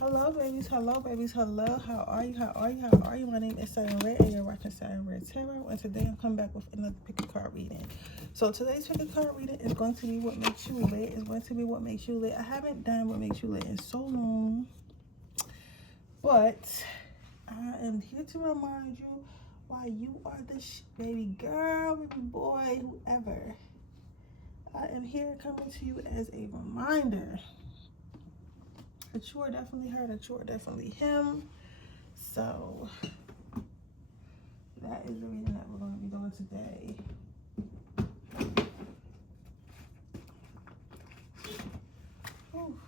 Hello, babies. Hello, babies. Hello. How are you? How are you? How are you? My name is Siren Red, and you're watching Siren Red Tarot. And today I'm coming back with another pick a card reading. So today's pick a card reading is going to be what makes you lit. It's going to be what makes you lit. I haven't done what makes you lit in so long, but I am here to remind you why you are the baby girl, baby boy, whoever. I am here coming to you as a reminder that you are definitely her, that you are definitely him. So that is the reading that we're going to be doing today. Whew.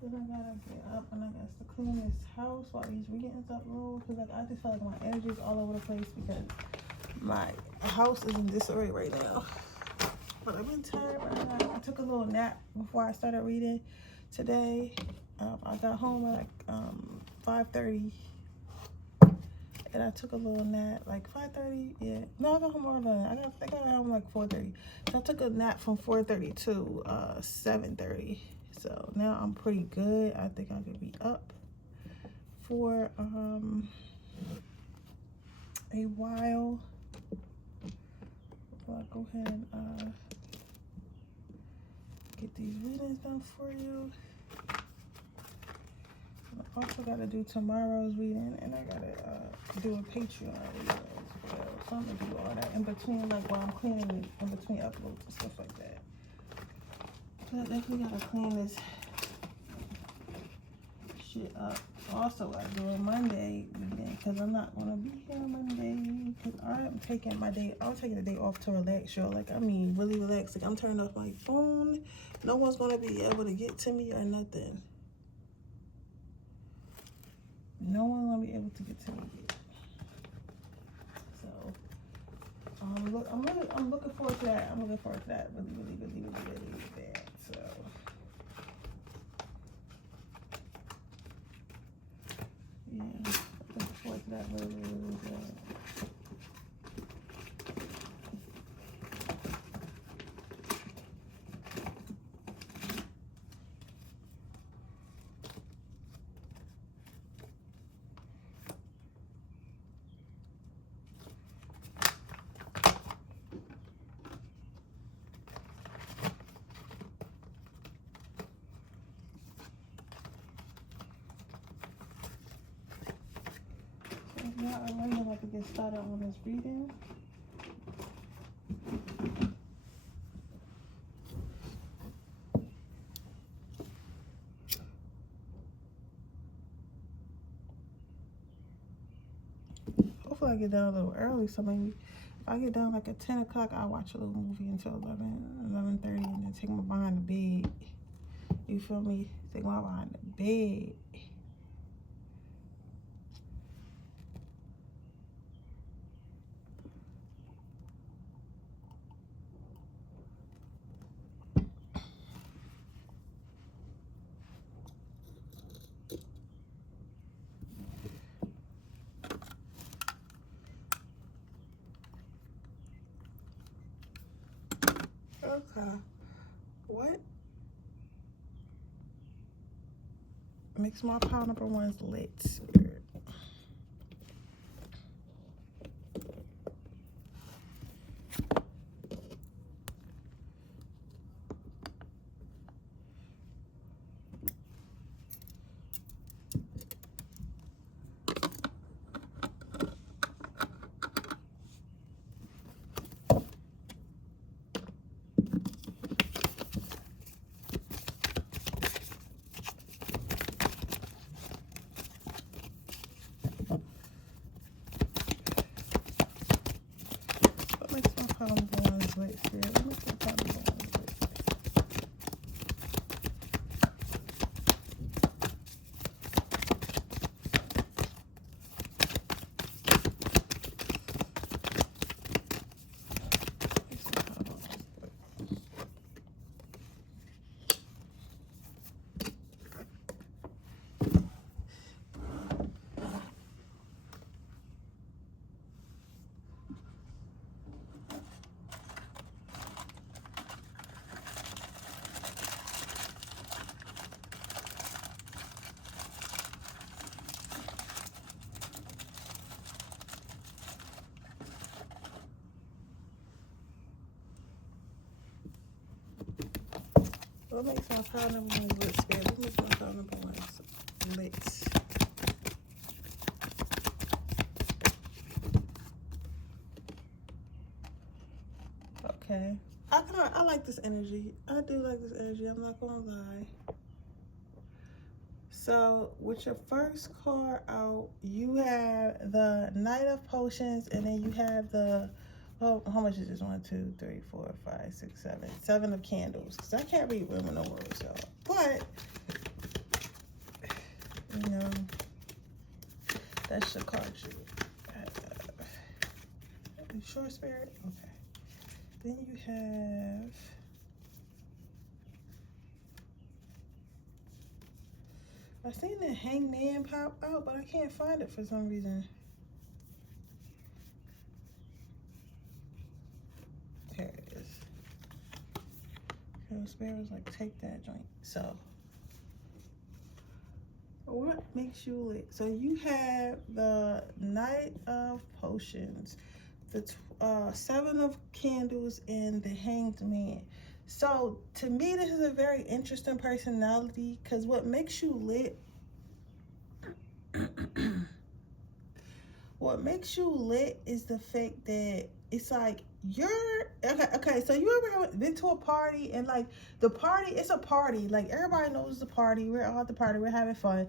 Then I gotta get up and I got to clean this house while these readings upload, because like I just feel like my energy is all over the place because my house is in disarray right now. But I've been tired right now. I took a little nap before I started reading today. I got home at like 5:30, and I took a little nap like 5:30. Yeah, no, I got home earlier. I got home like 4:30. So I took a nap from 4:30 to 7:30. So now I'm pretty good. I think I could be up for a while. So I'll go ahead and get these readings done for you. I also got to do tomorrow's reading, and I got to do a Patreon reading as well. So I'm going to do all that in between, like while I'm cleaning, in between uploads and stuff like that. So I definitely got to clean this shit up. Also, I do a Monday reading because I'm not going to be here Monday because I'm taking my day. I'm taking the day off to relax, y'all. Like, I mean, really relax. Like, I'm turning off my phone. No one's going to be able to get to me or nothing. No one will be able to get to me yet. So I'm looking forward to that. I'm looking forward to that really bad. So yeah, looking forward to that really bad. Now I'm ready to get started on this reading. Hopefully I get done a little early, so maybe if I get done like at 10 o'clock, I'll watch a little movie until 11:30, and then take my behind the bed. You feel me? Take my behind the bed. Okay. What makes my pile number one's lit, spirit? What makes my pile number one's lit, spirit? What makes my pile number one's lit? What makes my pile number one lit, Spirit? What makes my pile number one lit? Okay. I like this energy. I do like this energy. I'm not gonna lie. So with your first card out, you have the Knight of Potions, and then you have the, well, how much is this? 1, 2, 3, 4, 5, 6, 7. 7 of Candles. Because I can't read women no words, y'all. But, you know, that's the card you sure, Spirit? Okay. Then you have, I seen the Hangman pop out, but I can't find it for some reason. There it is. So Spirit was like, take that joint. So, what makes you lit? So you have the Knight of Potions, the 7 of Candles, and the Hanged Man. So to me, this is a very interesting personality, because what makes you lit, what makes you lit is the fact that it's like you're okay. So you ever been to a party, and like the party, it's a party, like everybody knows the party, we're all at the party, we're having fun,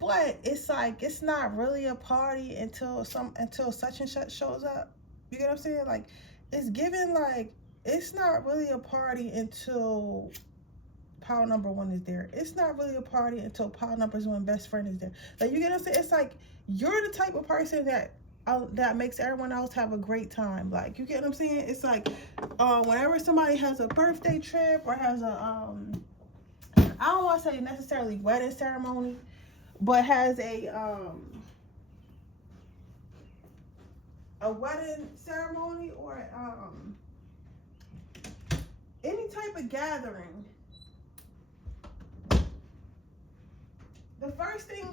but it's like it's not really a party until such and such shows up. You get what I'm saying? Like, it's given like it's not really a party until pile number one is there. It's not really a party until pile number one best friend is there. Like, you get what I'm saying? It's like you're the type of person that makes everyone else have a great time. Like, you get what I'm saying? It's like whenever somebody has a birthday trip or has a I don't want to say necessarily wedding ceremony, but has a wedding ceremony or any type of gathering, the first thing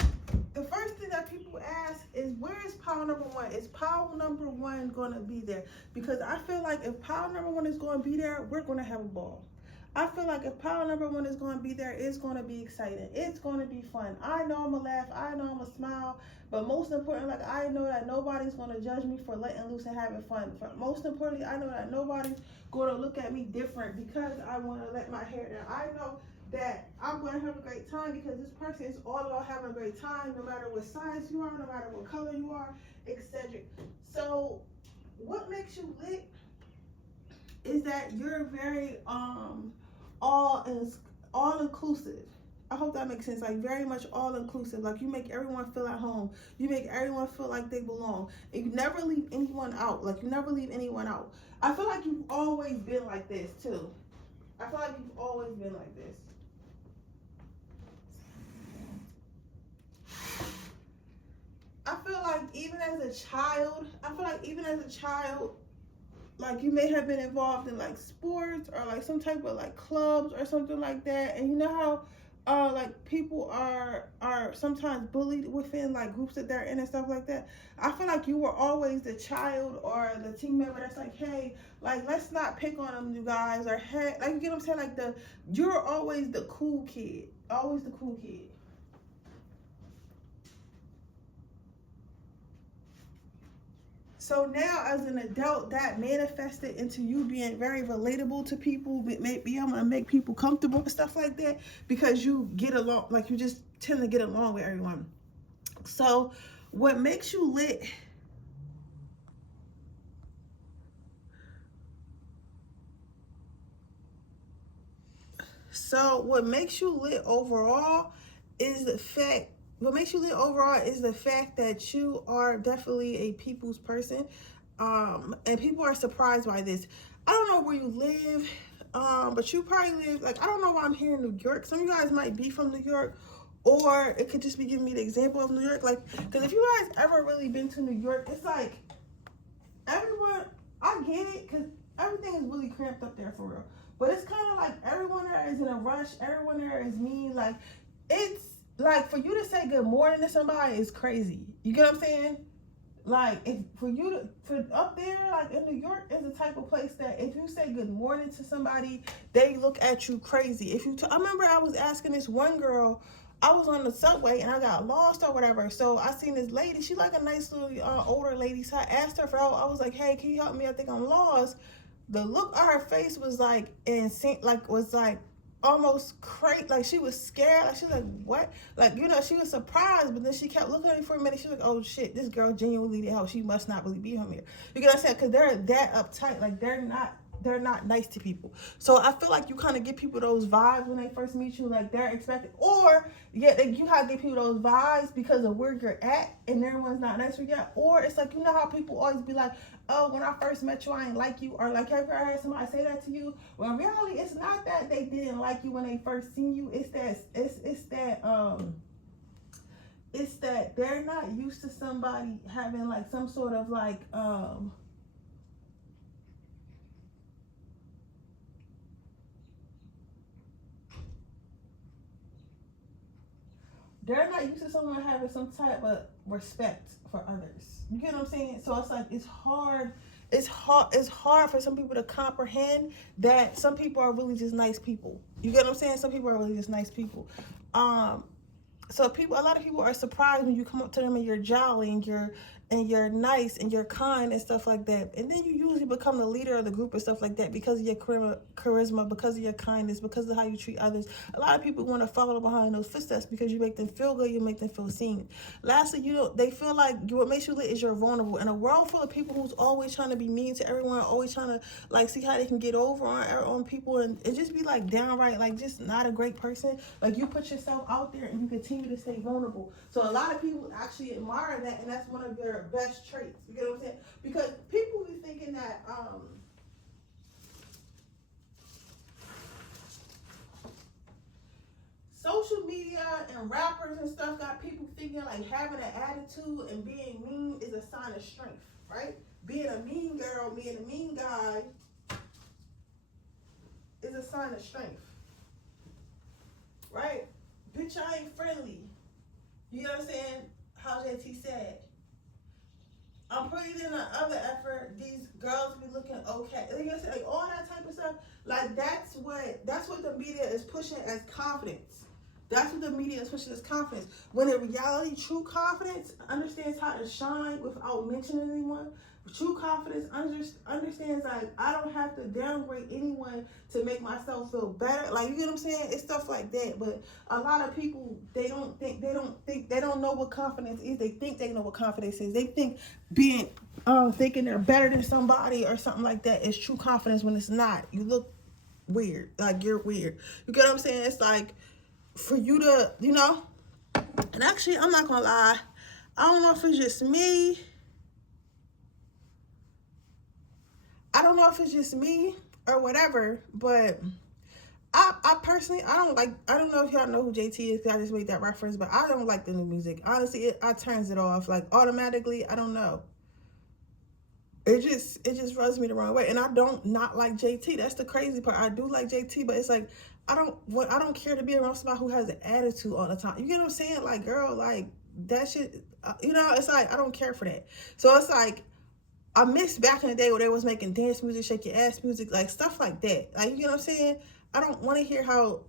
that people ask is, where is pile number one? Is pile number one gonna be there? Because I feel like if pile number one is gonna be there, we're gonna have a ball. I feel like if pile number one is gonna be there, it's gonna be exciting. It's gonna be fun. I know I'm gonna laugh. I know I'm gonna smile. But most importantly, like, I know that nobody's gonna judge me for letting loose and having fun. Most importantly, I know that nobody's gonna look at me different because I wanna let my hair down. I know that I'm going to have a great time because this person is all about having a great time, no matter what size you are, no matter what color you are, etc. So what makes you lit is that you're very all inclusive. I hope that makes sense. Like, very much all inclusive. Like, you make everyone feel at home. You make everyone feel like they belong. And you never leave anyone out. Like, you never leave anyone out. I feel like you've always been like this too. I feel like you've always been like this. I feel like even as a child, like, you may have been involved in like sports or like some type of like clubs or something like that. And you know how like people are sometimes bullied within like groups that they're in and stuff like that. I feel like you were always the child or the team member that's like, hey, like, let's not pick on them, you guys, or hey, like, you get what I'm saying? Like, you're always the cool kid. Always the cool kid. So now, as an adult, that manifested into you being very relatable to people, be able to make people comfortable and stuff like that, because you get along, like, you just tend to get along with everyone. So what makes you lit overall is the fact that you are definitely a people's person, and people are surprised by this. I don't know where you live, but you probably live, like, I don't know why I'm here in New York. Some of you guys might be from New York, or it could just be giving me the example of New York. Like, because if you guys ever really been to New York, it's like everyone, I get it, because everything is really cramped up there for real. But it's kind of like everyone there is in a rush. Everyone there is mean. Like, it's like, for you to say good morning to somebody is crazy. You get what I'm saying? Like, if for you to, for up there, like in New York, is the type of place that if you say good morning to somebody, they look at you crazy. If you, I remember I was asking this one girl, I was on the subway and I got lost or whatever. So I seen this lady, she like a nice little older lady. So I asked her for help. I was like, hey, can you help me? I think I'm lost. The look on her face was like insane, like was like almost crazy, like she was scared, like she was like, what, like, you know, she was surprised, but then she kept looking at me for a minute. She was like, oh shit, this girl genuinely needed help, she must not really be from here. You get what I'm saying? Because they're that uptight, like they're not nice to people. So I feel like you kind of get people those vibes when they first meet you, like they're expected, or yeah, you have to get people those vibes because of where you're at and everyone's not nice for you. Or it's like, you know how people always be like, oh, when I first met you, I ain't like you, or like, have you ever heard somebody say that to you? Well, in reality, it's not that they didn't like you when they first seen you. It's that they're not used to somebody having like some sort of like they're not used to someone having some type of respect for others. You get what I'm saying? So it's like it's hard for some people to comprehend that some people are really just nice people. You get what I'm saying? Some people are really just nice people. So a lot of people are surprised when you come up to them and you're jolly and you're nice and you're kind and stuff like that. And then you usually become the leader of the group and stuff like that because of your charisma, because of your kindness, because of how you treat others. A lot of people want to follow behind those footsteps because you make them feel good, you make them feel seen. Lastly, they feel like what makes you lit is you're vulnerable. In a world full of people who's always trying to be mean to everyone, always trying to like see how they can get over on people and just be like downright like just not a great person. Like you put yourself out there and you continue to stay vulnerable. So a lot of people actually admire that, and that's one of their best traits. You get what I'm saying? Because people be thinking that social media and rappers and stuff got people thinking like having an attitude and being mean is a sign of strength, right? Being a mean girl, being a mean guy is a sign of strength, right? Bitch, I ain't friendly. You know what I'm saying? How JT said. I'm putting in another effort. These girls be looking okay. You know what I'm saying? Like all that type of stuff. Like that's what the media is pushing as confidence. That's what the media is pushing as confidence. When in reality, true confidence understands how to shine without mentioning anyone. True confidence understands like I don't have to downgrade anyone to make myself feel better. Like you get what I'm saying? It's stuff like that. But a lot of people they don't know what confidence is. They think they know what confidence is. They think being thinking they're better than somebody or something like that is true confidence when it's not. You look weird. Like you're weird. You get what I'm saying? It's like for you to, you know, and actually I'm not gonna lie, I don't know if it's just me. I don't know if it's just me or whatever, but I personally, I don't know if y'all know who JT is because I just made that reference, but I don't like the new music. Honestly, I turns it off like automatically. I don't know. It just rubs me the wrong way, and I don't not like JT. That's the crazy part. I do like JT, but it's like I don't care to be around somebody who has an attitude all the time. You get what I'm saying? Like, girl, like that shit. You know, it's like I don't care for that. So it's like. I missed back in the day where they was making dance music, shake your ass music, like stuff like that. Like, you know what I'm saying? I don't want to hear how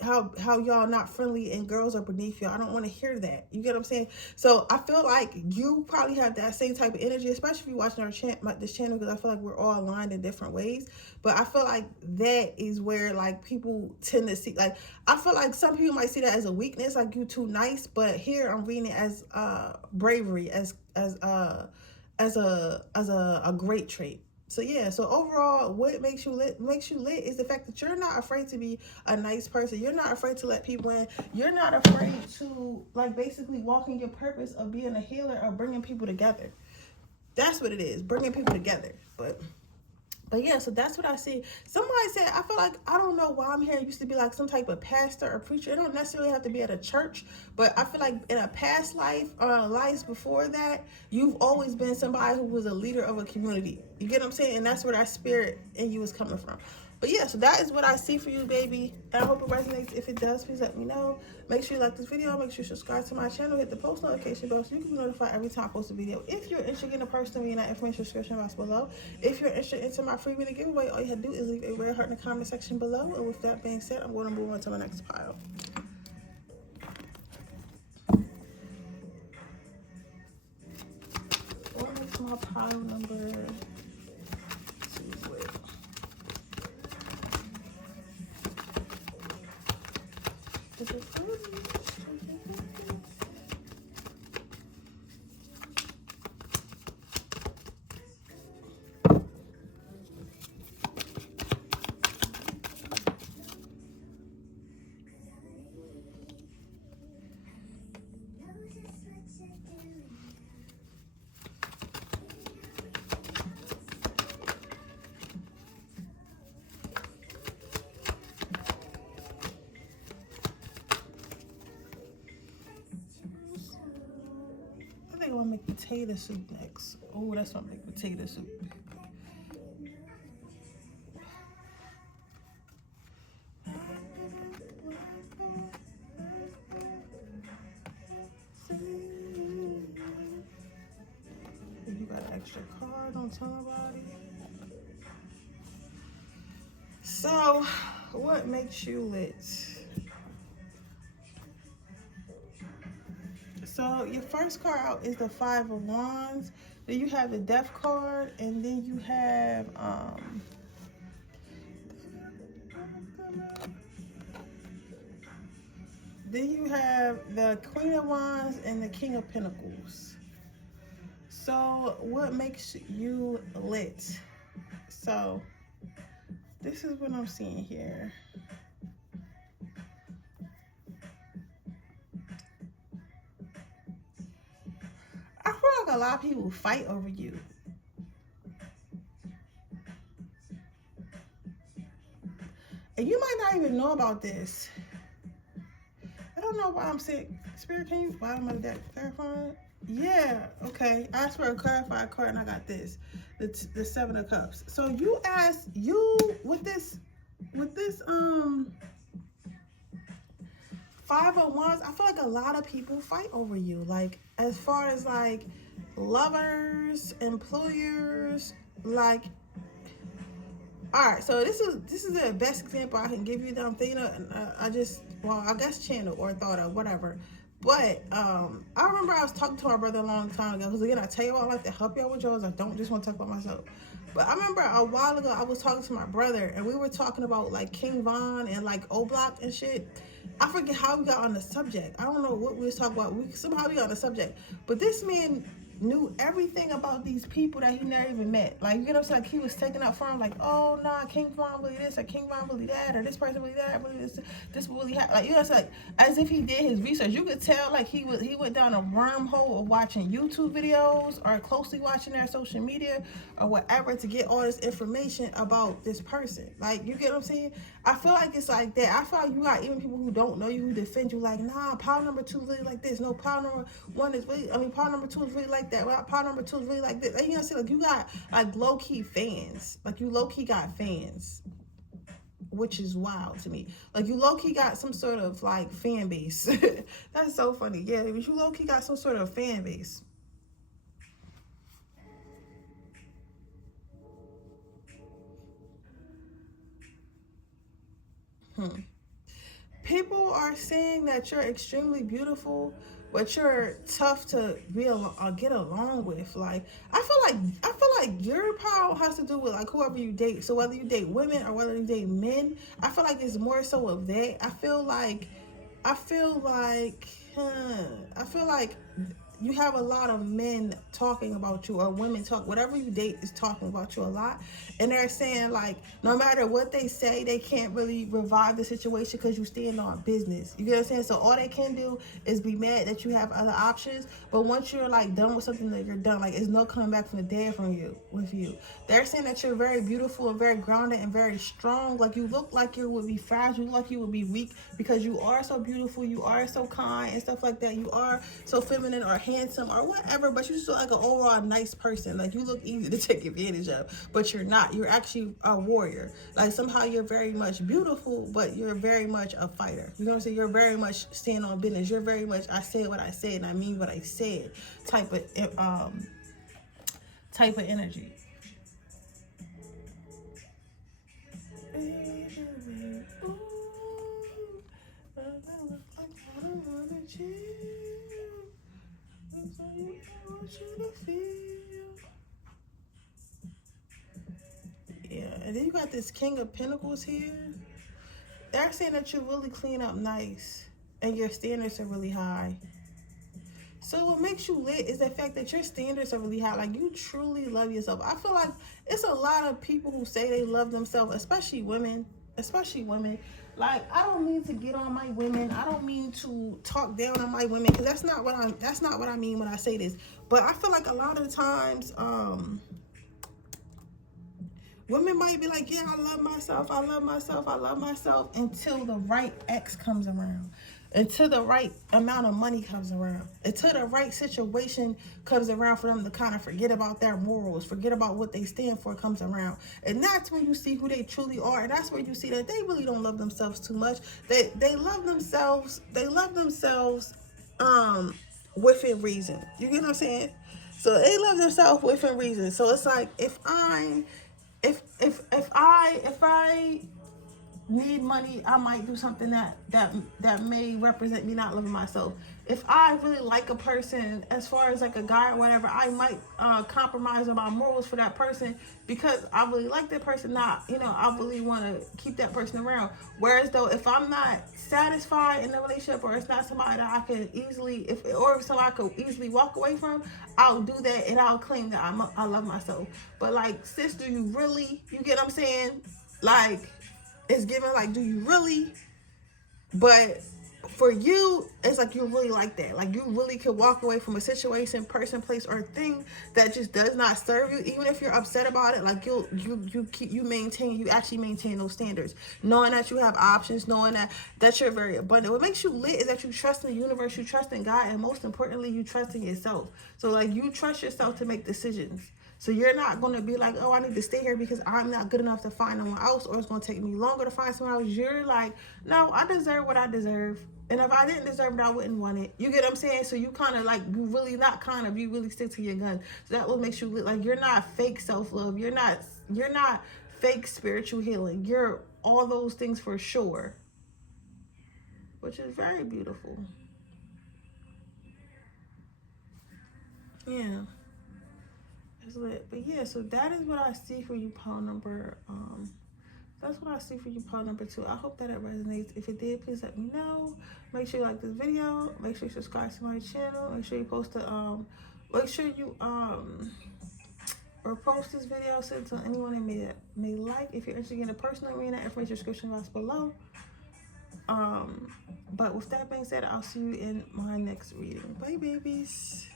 y'all not friendly and girls are beneath y'all. I don't want to hear that. You get what I'm saying? So I feel like you probably have that same type of energy, especially if you're watching this channel, because I feel like we're all aligned in different ways. But I feel like that is where like people tend to see, like, I feel like some people might see that as a weakness, like you too nice. But here I'm reading it as bravery, as a great trait. So yeah, so overall, what makes you lit is the fact that you're not afraid to be a nice person. You're not afraid to let people in. You're not afraid to like basically walk in your purpose of being a healer or bringing people together. That's what it is, bringing people together. But yeah, so that's what I see. Somebody said, I feel like, I don't know why I'm here. It used to be like some type of pastor or preacher. It don't necessarily have to be at a church, but I feel like in a past life or lives before that, you've always been somebody who was a leader of a community. You get what I'm saying? And that's where that spirit in you is coming from. But yeah, so that is what I see for you, baby. And I hope it resonates. If it does, please let me know. Make sure you like this video. Make sure you subscribe to my channel. Hit the post notification bell so you can be notified every time I post a video. If you're interested in a personal reading, that information description box below. If you're interested into my free reading giveaway, all you have to do is leave a red heart in the comment section below. And with that being said, I'm going to move on to my next pile. What makes my pile number 2 with? Is it good? I think I want to make potato soup next. Oh, that's what I make potato soup. If you got an extra card, don't tell nobody. So, what makes you lit? So your first card out is the 5 of Wands. Then you have the Death card, and then you have the Queen of Wands and the King of Pentacles. So what makes you lit? So this is what I'm seeing here. I feel like a lot of people fight over you. And you might not even know about this. I don't know why I'm saying, Spirit, can you bottom of the deck clarify? Yeah, okay. I asked for a clarified card and I got this. The 7 of Cups. So you asked, with this 5 of Wands, I feel like a lot of people fight over you. Like, as far as like lovers, employers, like, all right, so this is the best example I can give you that I'm thinking of, and I guess channel or thought of, whatever. But I remember I was talking to my brother a long time ago, because again, I tell you all, I like to help y'all with yours. I don't just want to talk about myself. But I remember a while ago I was talking to my brother, and we were talking about like King Von and like O-Block and shit. I forget how we got on the subject. I don't know what we was talking about. Somehow we got on the subject. But this man knew everything about these people that he never even met. Like, you know what I'm saying? Like, he was taking up for him, like, oh, nah, King Von really this, or King Von really that, or this person really that, really this really happened. Like, you know what I'm saying? Like, as if he did his research. You could tell, like, he went down a wormhole of watching YouTube videos, or closely watching their social media, or whatever, to get all this information about this person. Like, you get what I'm saying? I feel like it's like that. I feel like you got even people who don't know you, who defend you, like, nah, pile number 2 is really like this. No, pile number 1 is really, pile number 2 is really like that. Well, pile number 2 is really like this. Like, you know what I'm saying? Like, you got, like, low-key fans. Like, you low-key got fans, which is wild to me. Like, you low-key got some sort of, like, fan base. That's so funny. Yeah, you low-key got some sort of fan base. People are saying that you're extremely beautiful, but you're tough to get along with. Like, I feel like your power has to do with like whoever you date. So whether you date women or whether you date men, I feel like it's more so of that. I feel like you have a lot of men talking about you, or women whatever you date is talking about you a lot. And they're saying, like, no matter what they say, they can't really revive the situation because you stand on business. You get what I'm saying? So all they can do is be mad that you have other options. But once you're, like, done with something, that you're done. Like, it's no coming back from the dead with you. They're saying that you're very beautiful and very grounded and very strong. Like, you look like you would be fragile. You look like you would be weak because you are so beautiful. You are so kind and stuff like that. You are so feminine or handsome or whatever, but you just look like an overall nice person. Like, you look easy to take advantage of, but you're not. You're actually a warrior. Like, somehow you're very much beautiful, but you're very much a fighter. You know what I'm saying? You're very much stand on business. You're very much, I said what I said and I mean what I said type of energy. Yeah, and then you got this King of Pentacles here. They're saying that you really clean up nice and your standards are really high. So what makes you lit is the fact that your standards are really high. Like, you truly love yourself. I feel like it's a lot of people who say they love themselves, especially women. Like, I don't mean to get on my women. I don't mean to talk down on my women, because that's not what I mean when I say this. But I feel like a lot of times, women might be like, yeah, I love myself, until the right ex comes around, until the right amount of money comes around, until the right situation comes around for them to kind of forget about their morals, forget about what they stand for comes around. And that's when you see who they truly are. And that's where you see that they really don't love themselves too much. They love themselves within reason. You get what I'm saying? So they love themselves within reason. So it's like, if I need money, I might do something that may represent me not loving myself. If I really like a person, as far as like a guy or whatever, I might compromise on my morals for that person, because I really like that person. Not, I really want to keep that person around. Whereas though, if I'm not satisfied in the relationship, or it's not somebody that I can easily, if somebody I could easily walk away from, I'll do that and I'll claim that I love myself. But like, sis, do you really? You get what I'm saying? Like, it's given like, do you really? But for you, it's like you really like that. Like, you really could walk away from a situation, person, place, or thing that just does not serve you, even if you're upset about it. Like, you actually maintain those standards, knowing that you have options, knowing that you're very abundant. What makes you lit is that you trust in the universe, you trust in God, and most importantly, you trust in yourself. So like, you trust yourself to make decisions. So you're not going to be like, oh, I need to stay here because I'm not good enough to find someone else, or it's going to take me longer to find someone else. You're like, no, I deserve what I deserve. And if I didn't deserve it, I wouldn't want it. You get what I'm saying? So you kind of like, you really stick to your guns. So that what makes you like, you're not fake self-love. You're not fake spiritual healing. You're all those things for sure, which is very beautiful. Yeah. Lit. But yeah, so that is what I see for you, pile number that's what I see for you, pile number 2. I hope that it resonates. If it did, please let me know. Make sure you like this video, make sure you subscribe to my channel, make sure you post the make sure you repost this video, send it to anyone that may like. If you're interested in a personal arena, information description box below. But with that being said, I'll see you in my next reading. Bye, babies.